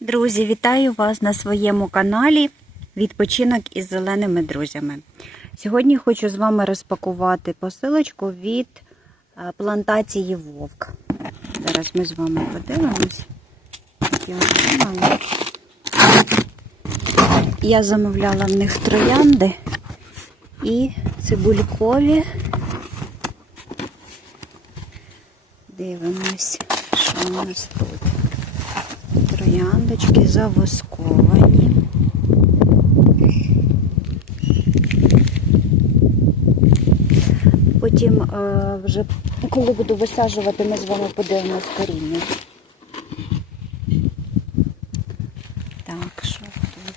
Друзі, вітаю вас на своєму каналі Відпочинок із зеленими друзями. Сьогодні хочу з вами розпакувати посилочку від е, плантації Вовк. Зараз ми з вами подивимось. Я. Я замовляла в них троянди і цибулькові. Дивимось, що у нас тут. Трояндочки завосковані. Потім е, вже, коли буду висаджувати, ми з вами подивимось коріння. Так, що тут?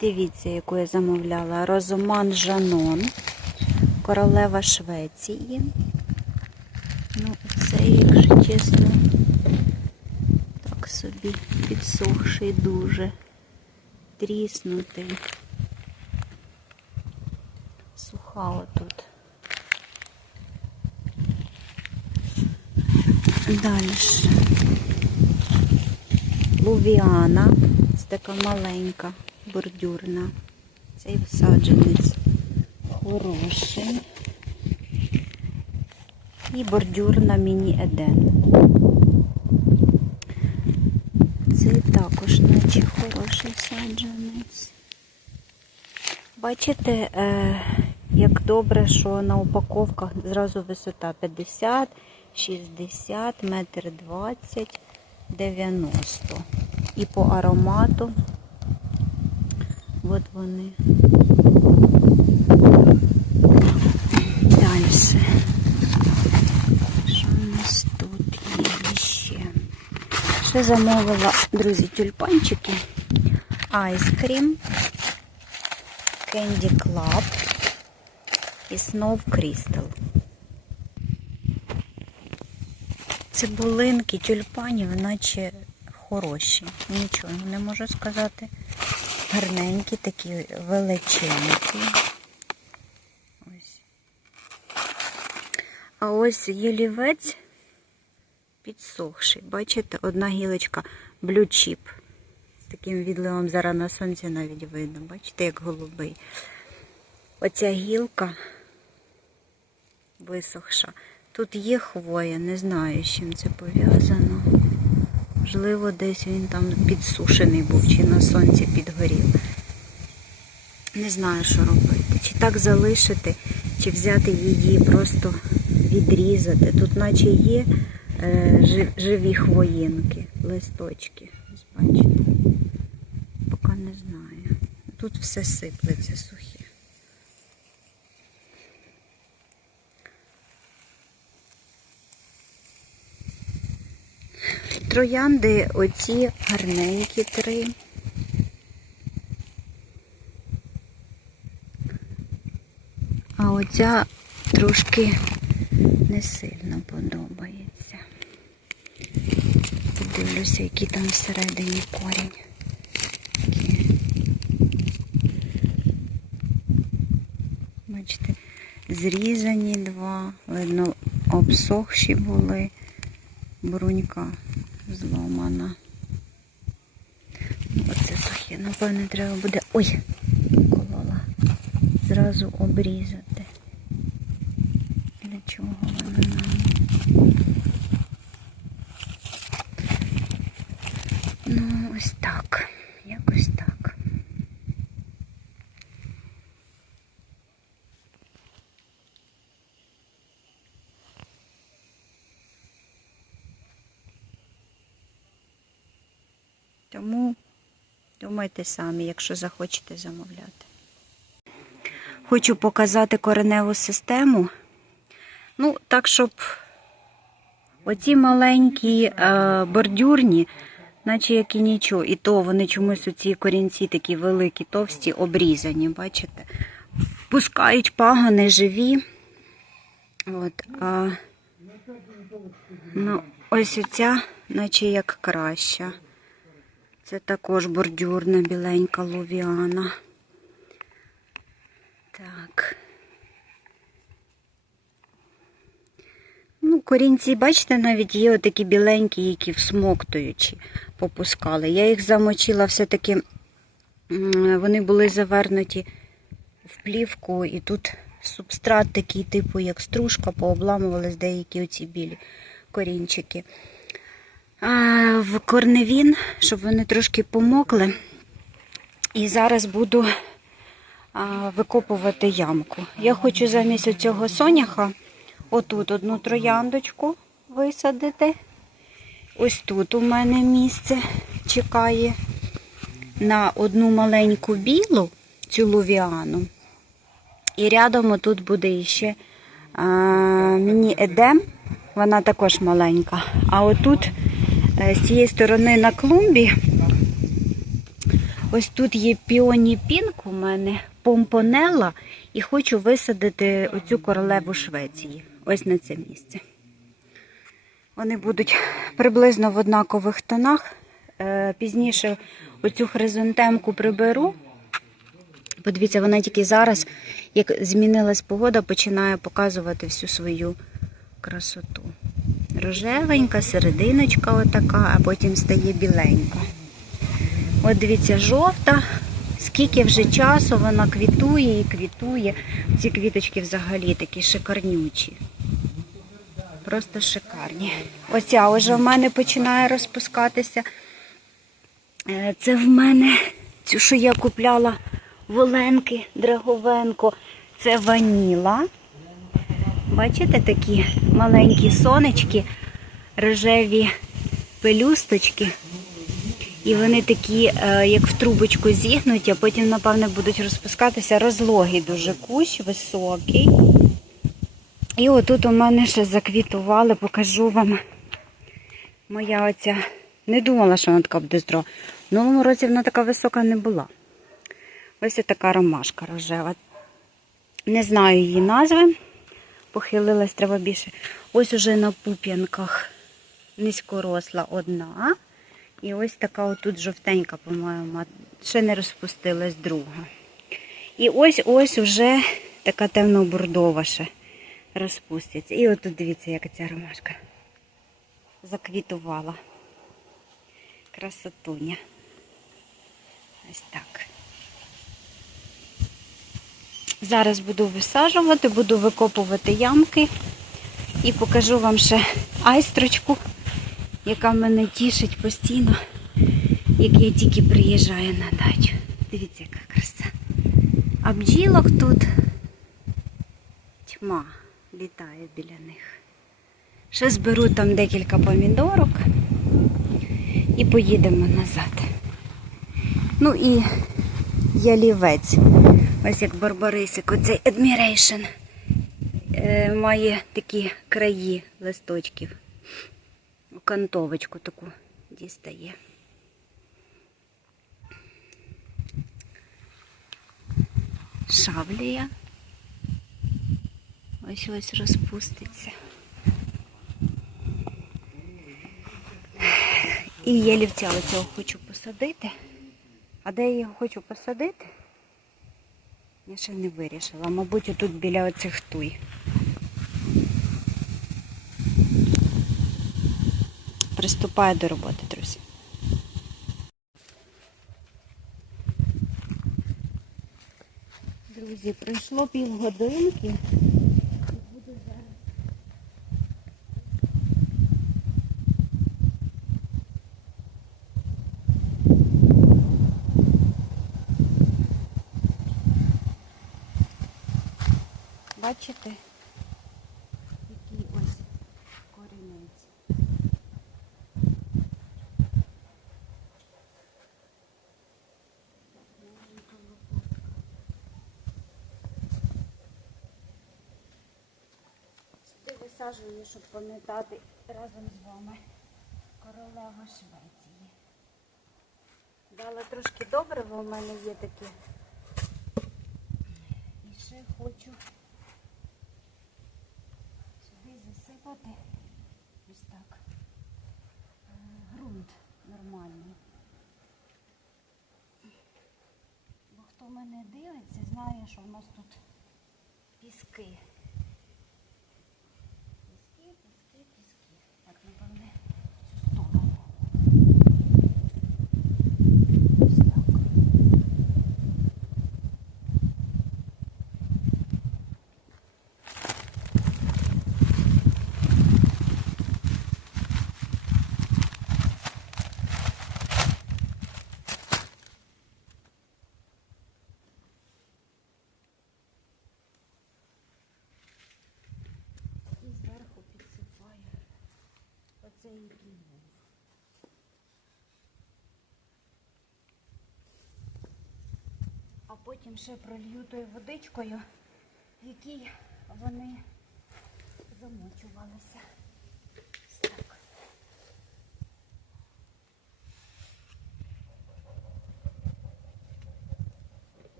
Дивіться, яку я замовляла. Розоман Жанон, королева Швеції. Ну, це, якщо чесно, так собі підсохший дуже, тріснутий. Суха отут. Далі. Лувіана. Це така маленька, бордюрна. Цей саджанець хороший. І бордюрна міні-еден. Це також наче хороший саджанець. Бачите, е, як добре, що на упаковках зразу висота 50, 60, метр 20, 90. І по аромату. От вони. Далі. Що у нас тут є ще? Ще замовила, друзі, тюльпанчики. Айскрім, Candy Club і Snow Crystal. Цибулинки тюльпанів, наче хороші. Нічого не можу сказати. Гарненькі, такі величенькі. Ось. А ось ялівець підсохший. Бачите, одна гілочка Blue Chip. З таким відливом зараз на сонці навіть видно. Бачите, як голубий. Оця гілка висохша. Тут є хвоя, не знаю, з чим це пов'язано. Можливо, десь він там підсушений був, чи на сонці підгорів. Не знаю, що робити. Чи так залишити, чи взяти її, просто відрізати. Тут наче є живі хвоїнки, листочки. Ось бачите. Поки не знаю. Тут все сиплеться сухе. Троянди оці гарненькі три. А оця трошки не сильно подобається. Подивлюся, який там всередині корінь. Бачите, зрізані два, видно, обсохші були, брунька зломана. Ну, Оце сухе, напевне, треба буде. Ой! Колола. Зразу обрізати. Для чого воно нам? Ну, ось так. Якось так. Тому думайте самі, якщо захочете замовляти. Хочу показати кореневу систему. Ну, так, щоб оці маленькі е, бордюрні, наче як і нічого, і то вони чомусь оці корінці такі великі, товсті, обрізані, бачите? Пускають пагони живі. От, а, ну, ось оця, наче як краща. Це також бордюрна біленька лувіана. Так. Корінці, бачите, навіть є отакі біленькі, які всмоктуючі попускали. Я їх замочила все-таки, вони були завернуті в плівку, і тут субстрат такий, типу, як стружка, пообламувались деякі оці білі корінчики. В корневін, щоб вони трошки помокли. І зараз буду викопувати ямку. Я хочу замість оцього соняха отут одну трояндочку висадити. Ось тут у мене місце чекає на одну маленьку білу цю лувіану. І рядом отут буде іще а, міні-едем, вона також маленька. А отут е, з цієї сторони на клумбі Ось тут є піоні пінк у мене, помпонела, і хочу висадити оцю королеву Швеції. Ось на це місце. Вони будуть приблизно в однакових тонах. Е, Пізніше оцю хризантемку приберу. Подивіться, вона тільки зараз, як змінилась погода, починає показувати всю свою красоту. Рожевенька, серединочка отака, а потім стає біленька. От дивіться, жовта. Скільки вже часу вона квітує і квітує. Ці квіточки взагалі такі шикарнючі. Просто шикарні. Оця вже в мене починає розпускатися. Е, Це в мене цю, що я купляла в Оленки Драговенко. Це ваніла. Бачите, такі маленькі сонечки, рожеві пелюсточки. І вони такі, е, як в трубочку зігнуті, а потім, напевне, будуть розпускатися. Розлогий дуже кущ, високий. І отут у мене ще заквітували, покажу вам. Моя оця. Не думала, що вона така буде здорова. В новому році вона така висока не була. Ось така ромашка рожева. Не знаю її назви. Похилилась треба більше. Ось уже на пуп'янках низькоросла одна. І ось така отут жовтенька, по-моєму, ще не розпустилась друга. І ось ось уже така темно-бордова ще розпуститься. І отут дивіться, як ця ромашка заквітувала. Красотуня. Ось так. Зараз буду висаджувати, буду викопувати ямки і покажу вам ще айстрочку яка мене тішить постійно, як я тільки приїжджаю на дачу. Дивіться, яка краса. А бджілок тут тьма літає біля них. Ще зберу там декілька помідорок і поїдемо назад. Ну і ялівець. Ось як барбарисик, оцей Admiration е, має такі краї листочків кантовочку таку дістає. Шавлія. Ось ось розпуститься. І я лівця цього хочу посадити. А де я його хочу посадити? Я ще не вирішила. Мабуть, отут біля оцих туй. приступаю до роботи, друзі. Друзі, пройшло півгодинки. Бачите, який ось корінець. Сюди висаджую, щоб пам'ятати разом з вами королева Швеції. Дала трошки добре, бо в мене є таке. мене дивиться, знає, що у нас тут піски. Піски, піски, піски. Так, напевне. А потім ще пролью тою водичкою, в якій вони замочувалися. Ось так.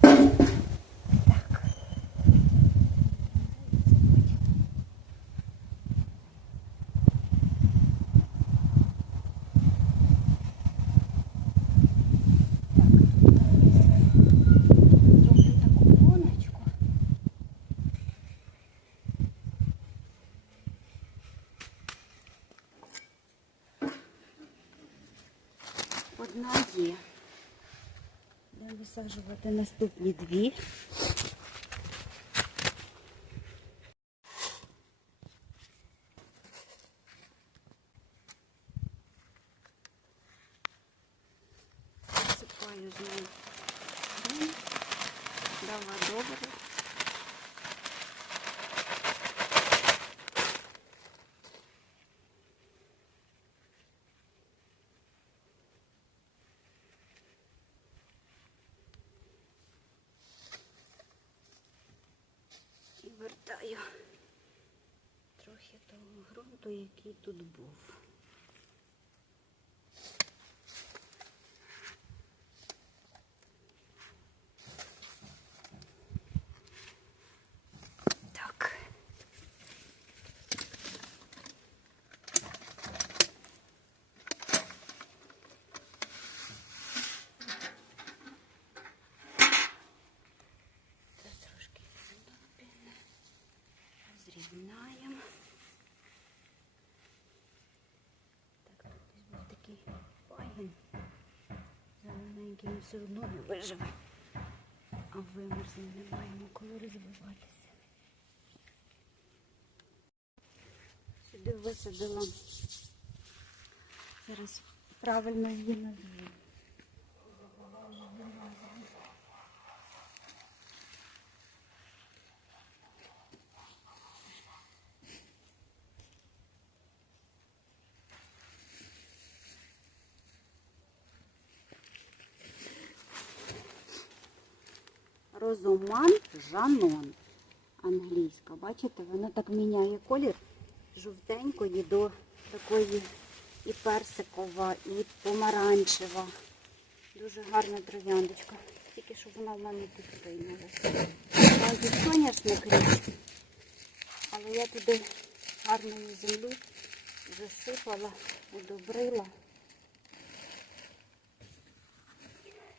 Так. Зроблю таку гоночку. Одна є. Будемо висаджувати наступні дві. Який тут був. Так. Це. Зелененький ми все одно не виживе. А вимерзли, не маємо коли розвиватися. Сюди висадила. Зараз правильно її назву. Розоман Жанон. Англійська. Бачите, вона так міняє колір жовтенької до такої і персикова, і помаранчева. Дуже гарна трояндочка. Тільки щоб вона в мене тут. Справді соняшник ріс, але я туди гарною землю засипала, удобрила.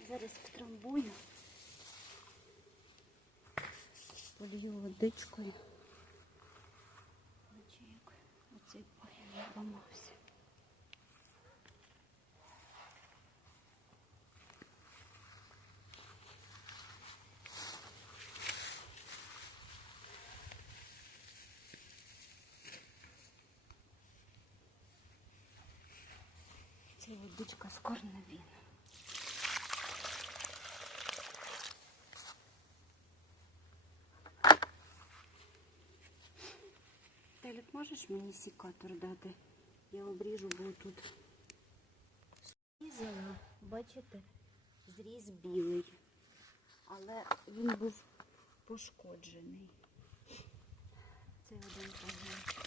Зараз втрамбую. Полью водичкою. Бачу, як оцей пагін ламався. Ця водичка з корневін. Можеш мені сікатор дати? Я обріжу, бо тут зрізала, бачите, зріз білий, але він був пошкоджений. Це один пагін.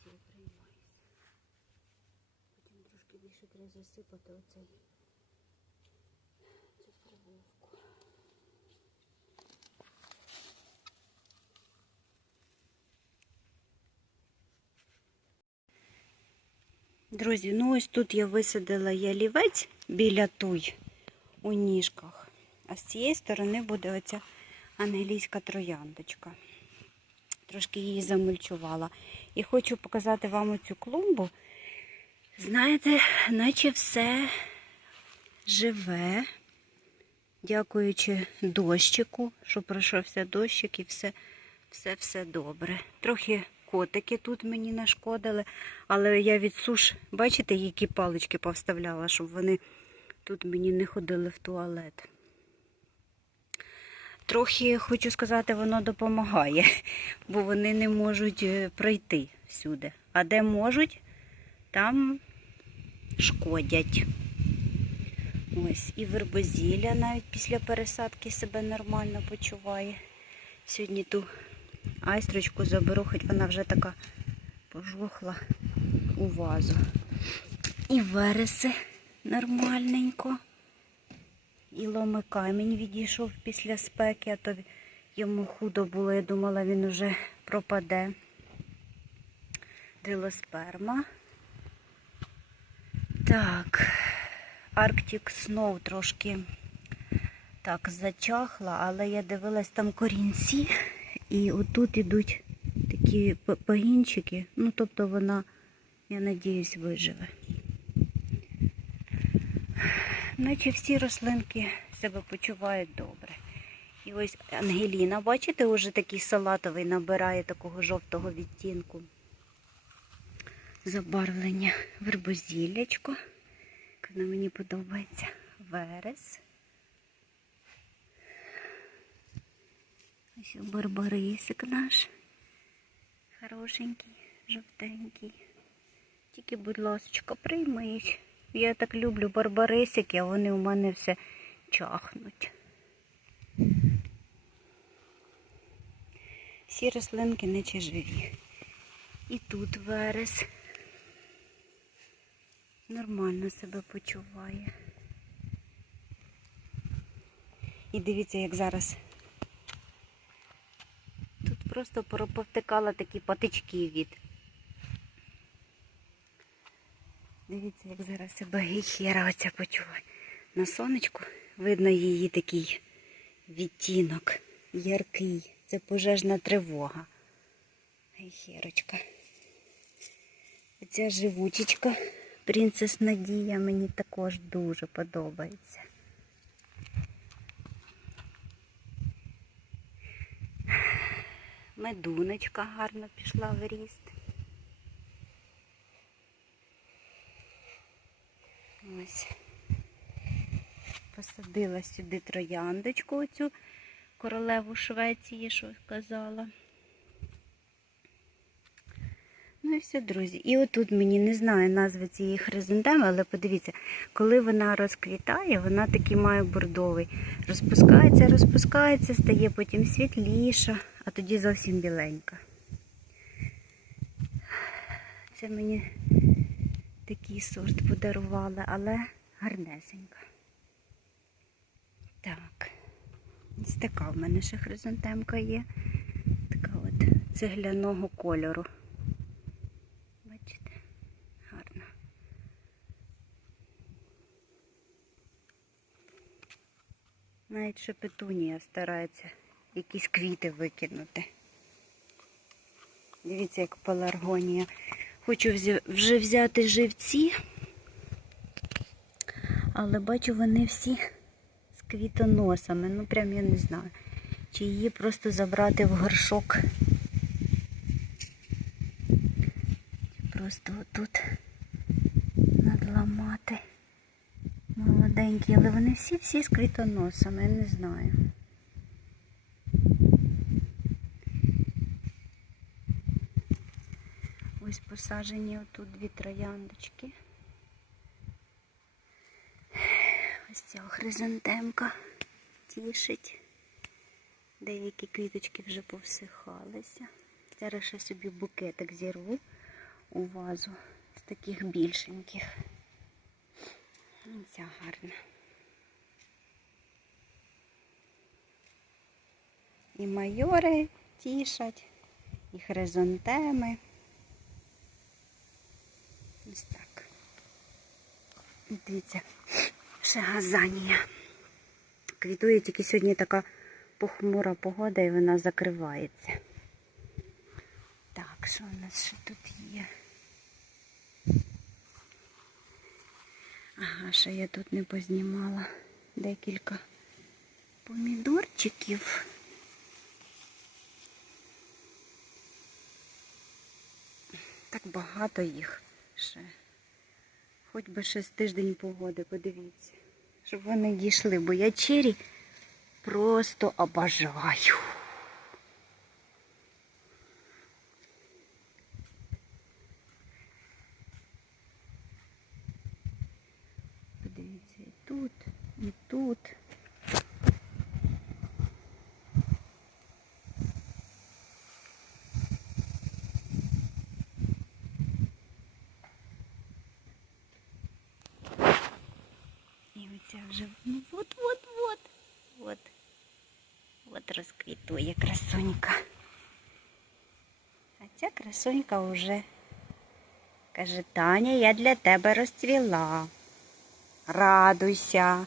Все, приймайся. Потім трошки більше треба засипати оцей цю травовку. Друзі, ну ось тут я висадила ялівець біля туй у ніжках. А з цієї сторони буде оця англійська трояндочка. Трошки її замульчувала. І хочу показати вам оцю клумбу. Знаєте, наче все живе, дякуючи дощику, що пройшовся дощик і все, все, все добре. Трохи котики тут мені нашкодили, але я від суш, бачите, які палички повставляла, щоб вони тут мені не ходили в туалет. Трохи, хочу сказати, воно допомагає, бо вони не можуть е, пройти всюди. А де можуть, там шкодять. Ось, і вербозілля навіть після пересадки себе нормально почуває. Сьогодні ту айстрочку заберу, хоч вона вже така пожухла у вазу. І вереси нормальненько. І ломи камінь відійшов після спеки, а то йому худо було, я думала, він уже пропаде. Дилосперма. Так, Arctic Snow трошки так зачахла, але я дивилась там корінці, і отут ідуть такі п- пагінчики. Ну, тобто вона, я надіюсь, виживе. Наче всі рослинки себе почувають добре. І ось Ангеліна, бачите, уже такий салатовий набирає такого жовтого відтінку. Забарвлення вербозіллячко. Воно мені подобається. Верес. Ось барбарисик наш. Хорошенький, жовтенький. Тільки, будь ласка, приймись. Я так люблю барбарисики, а вони у мене все чахнуть. Всі рослинки наче живі. І тут верес нормально себе почуває. І дивіться, як зараз тут просто проповтикала такі патички від. Дивіться, як зараз себе гейхера оця почуває. На сонечку видно її такий відтінок яркий. Це пожежна тривога. Гейхерочка. Оця живучечка, принцес Надія, мені також дуже подобається. Медуночка гарно пішла в ріст. Ось. Посадила сюди трояндочку, оцю королеву Швеції, що казала. Ну і все, друзі. І отут мені не знаю назви цієї хризантеми, але подивіться, коли вона розквітає, вона такий має бордовий. Розпускається, розпускається, стає потім світліша, а тоді зовсім біленька. Це мені такий сорт подарували, але гарнесенька. Так, ось така в мене ще хризантемка є. Така от цегляного кольору. Бачите, гарна. Навіть ще петунія старається якісь квіти викинути. Дивіться, як пеларгонія Хочу вже взяти живці, але бачу, вони всі з квітоносами. Ну, прям я не знаю. Чи її просто забрати в горшок. Просто отут надламати. Молоденькі, але вони всі-всі з квітоносами, я не знаю. Ось посаджені отут дві трояндочки. Ось ця хризантемка тішить. Деякі квіточки вже повсихалися. Зараз ще собі букетик зірву у вазу з таких більшеньких. Ось Ця гарна. І майори тішать, і хризантеми. Ось так. І Дивіться, ще газанія. Квітує тільки сьогодні така похмура погода і вона закривається. Так, що у нас ще тут є? Ага, ще я тут не познімала декілька помідорчиків. Так багато їх ще. Хоч би ще з тиждень погоди, подивіться. Щоб вони дійшли, бо я чері просто обожаю. Подивіться, і тут, і тут. І оця вже, ну от, от, от, от. От розквітує красунька. А ця красунька вже каже, Таня, я для тебе розцвіла. Радуйся.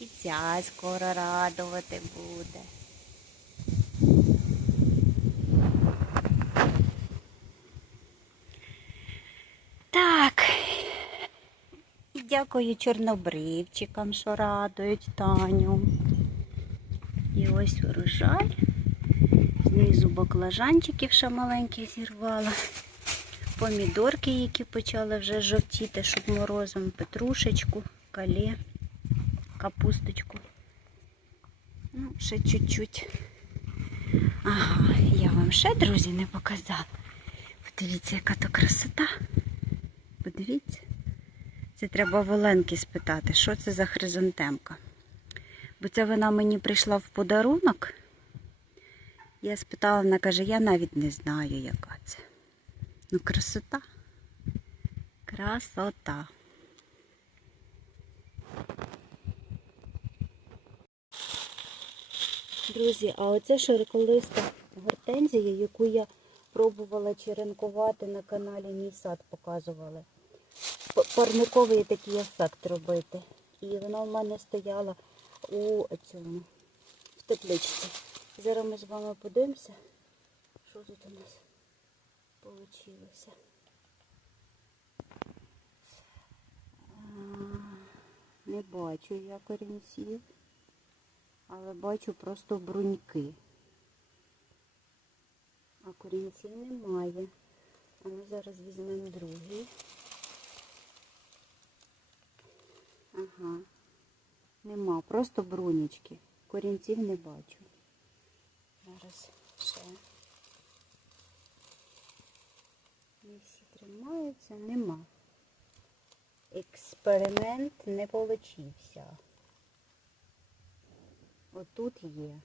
І ця скоро радувати буде. Так. І дякую чорнобривчикам, що радують Таню. І ось урожай. Знизу баклажанчиків ще маленьких зірвала. Помідорки, які почали вже жовтіти, щоб морозом, петрушечку, кале, капусточку. Ну, ще чуть-чуть. Ага, я вам ще, друзі, не показала. Подивіться, яка то красота. Подивіться. Це треба в Оленки спитати, що це за хризантемка. Бо це вона мені прийшла в подарунок. Я спитала, вона каже, я навіть не знаю, яка це. Ну, красота. Красота. Друзі, а оце широколиста гортензія, яку я пробувала черенкувати на каналі Мій сад показували. Парниковий такий ефект робити. І вона в мене стояла у цьому в тепличці. Зараз ми з вами подивимося, що тут у нас вийшло. Не бачу я корінців, але бачу просто бруньки. А корінців немає. А ми зараз візьмемо другий. Ага. Нема, просто брунічки. Корінців не бачу. Зараз ще. Не всі тримаються, нема. Експеримент не получився. Отут є.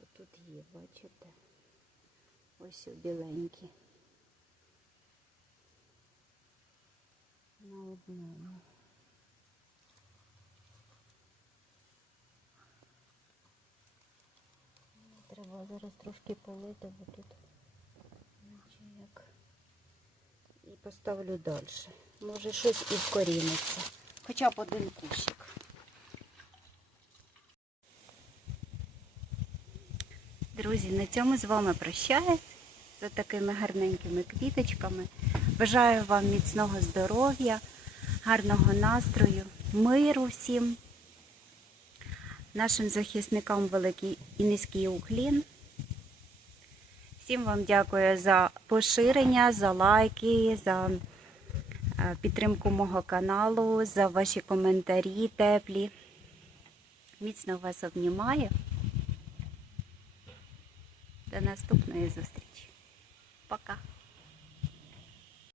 Отут є, бачите? Ось біленькі. На одному. Треба зараз трошки полити, бо тут як. І поставлю далі. Може щось і вкоріниться. Хоча б один кущик. Друзі, на цьому з вами прощаюсь за такими гарненькими квіточками. Бажаю вам міцного здоров'я, гарного настрою, миру всім. Нашим захисникам великий і низький уклін. Всім вам дякую за поширення, за лайки, за е, підтримку мого каналу, за ваші коментарі теплі. Міцно вас обнімаю. До наступної зустрічі. Пока.